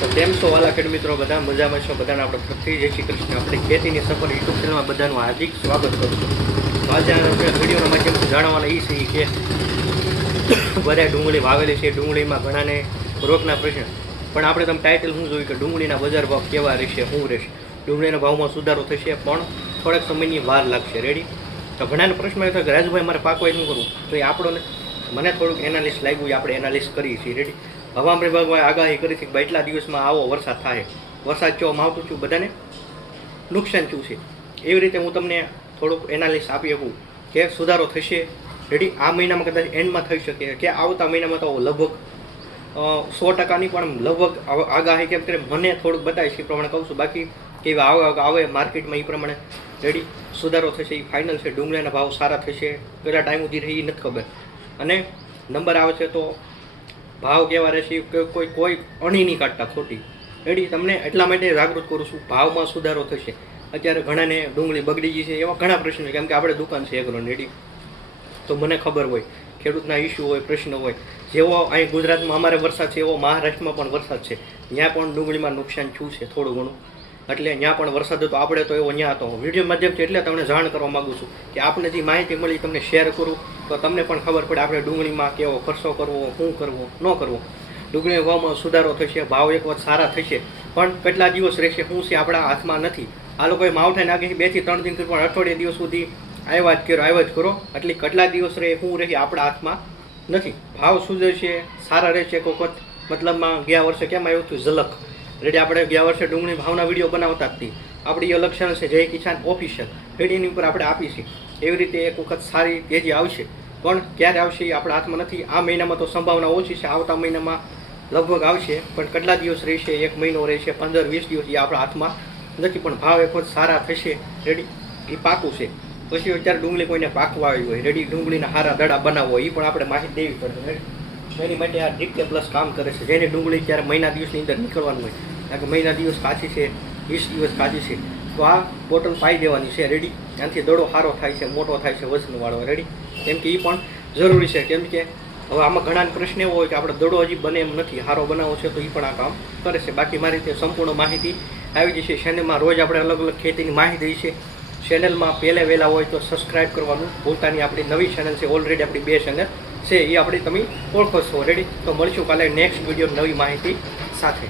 તો કેમ છો વાલા ખેડ મિત્રો? બધા મજામાં છો? બધાને આપણે ફરી જય શ્રી કૃષ્ણ. આપણી ખેતીની સફર યુટ્યુબ ચેનલમાં બધાનું હાર્દિક સ્વાગત કરું છું. આજે વિડીયોના માધ્યમથી જાણવાના એ છે કે બધા ડુંગળી વાવેલી છે. ડુંગળીમાં ઘણાને રોગના પ્રશ્ન. પણ આપણે તમે ટાઇટલ શું જોયું કે ડુંગળીના બજાર ભાવ કેવા રહેશે, શું રહેશે? ડુંગળીના ભાવમાં સુધારો થશે, પણ થોડાક સમયની વાર લાગશે. રેડી તો ઘણાને પ્રશ્ન થયો કે રાજુભાઈ, મારે પાકવાય શું કરવું. તો એ આપણને, મને થોડુંક એનાલિસ્ટ લાગ્યું આપણે એનાલિસ્ટ કરીએ છીએ. રેડી હવામાન વિભાગમાં આગાહી કરી છે કે એટલા દિવસમાં આવો વરસાદ થાય. વરસાદ કેવો આવતું છું બધાને. નુકસાન થયું છે? એવી રીતે હું તમને થોડુંક એનાલિસ્ટ આપી શકું કે સુધારો થશે. રેડી આ મહિનામાં કદાચ એન્ડમાં થઈ શકે કે આવતા મહિનામાં તો લગભગ સો ટકાની પણ લગભગ આગાહી કેમ કે મને થોડુંક બતાવીશ એ પ્રમાણે કહું છું. બાકી કેવી આવે આવે માર્કેટમાં એ પ્રમાણે. રેડી સુધારો થશે, એ ફાઇનલ છે. ડુંગળીના ભાવ સારા થશે. કેટલા ટાઈમ સુધી રહી નથી ખબર. અને નંબર આવે છે તો ભાવ કેવા રહેશે કોઈ કોઈ અણી નહીં કાઢતા ખોટી. એડી તમને એટલા માટે જાગૃત કરું છું. ભાવમાં સુધારો થશે. અત્યારે ઘણાને ડુંગળી બગડી ગઈ છે એવા ઘણા પ્રશ્નો છે. કેમ કે આપણે દુકાન છે એગ્રો એડી તો મને ખબર હોય. ખેડૂતના ઇસ્યુ હોય, પ્રશ્ન હોય. જેવો અહીં ગુજરાતમાં અમારે વરસાદ છે, એવો મહારાષ્ટ્રમાં પણ વરસાદ છે. ત્યાં પણ ડુંગળીમાં નુકસાન થયું છે થોડું ઘણું. એટલે ત્યાં પણ વરસાદ હતો, આપણે તો એવો ત્યાં હતો. વીડિયો માધ્યમથી એટલે તમને જાણ કરવા માગું છું કે આપણે જે માહિતી મળી તમને શેર કરું, તો તમને પણ ખબર પડે આપણે ડુંગળીમાં કેવો ખર્ચો કરવો, શું કરવો, ન કરવો. ડુંગળી ભાવમાં સુધારો થશે, ભાવ એક વખત સારા થશે, પણ કેટલા દિવસ રહેશે, શું છે આપણા હાથમાં નથી. આ લોકોએ માવઠા નાખી બેથી ત્રણ દિન પણ અઠવાડિયા દિવસ સુધી આવ્યા જ કરો આવ્યા જ કરો. એટલે કેટલા દિવસ રહે, શું રહે આપણા હાથમાં નથી. ભાવ સુધરશે, સારા રહેશે, કોઈક વખત મતલબમાં ગયા વર્ષે કેમ આવ્યું હતું? ઝલક. રેડી આપણે ગયા વર્ષે ડુંગળી ભાવના વીડિયો બનાવતા હતી આપણી ચેનલ છે જય કિસાન ઓફિશિયલ. રેડીની ઉપર આપણે આપીશું એવી રીતે એક વખત સારી તેજી આવશે. પણ ક્યારે આવશે એ આપણા હાથમાં નથી. આ મહિનામાં તો સંભાવના ઓછી છે. આવતા મહિનામાં લગભગ આવશે. પણ કેટલા દિવસ રહેશે? એક મહિનો રહેશે. પંદર, વીસ દિવસ એ આપણા હાથમાં નથી. પણ ભાવ એક વખત સારા થશે. રેડી એ પાકું છે. પછી અત્યારે ડુંગળી કોઈને પાકવા આવી હોય. રેડી ડુંગળીના હારા દડા બનાવવો એ પણ આપણે માહિતી દેવી પડશે રેડી એની માટે આ ડીકે પ્લસ કામ કરે છે. જેની ડુંગળી ત્યારે મહિના દિવસની અંદર નીકળવાનું હોય, કારણ કે મહિના દિવસ કાચી છે, વીસ દિવસ કાચી છે. તો આ બોટલ પાઈ દેવાની છે, રેડી. ત્યાંથી દડો સારો થાય છે, મોટો થાય છે વજનવાળો રેડી. કેમ કે એ પણ જરૂરી છે, કેમ કે હવે આમાં ઘણા પ્રશ્ન એવો હોય કે આપણે દડો હજી બને એમ નથી સારો બનાવવો છે, તો એ પણ આ કામ કરે છે. બાકી મારી રીતે સંપૂર્ણ માહિતી આવી જશે. ચેનલમાં રોજ આપણે અલગ અલગ ખેતીની માહિતી છે. ચેનલમાં પહેલે વહેલા હોય તો સબસ્ક્રાઇબ કરવાનું ભૂલતાની આપણી નવી ચેનલ છે ઓલરેડી આપણી બે ચેનલ છે એ આપણી તમે ઓળખો છો. રેડી તો મળીશું કાલે નેક્સ્ટ વીડિયો નવી માહિતી સાથે.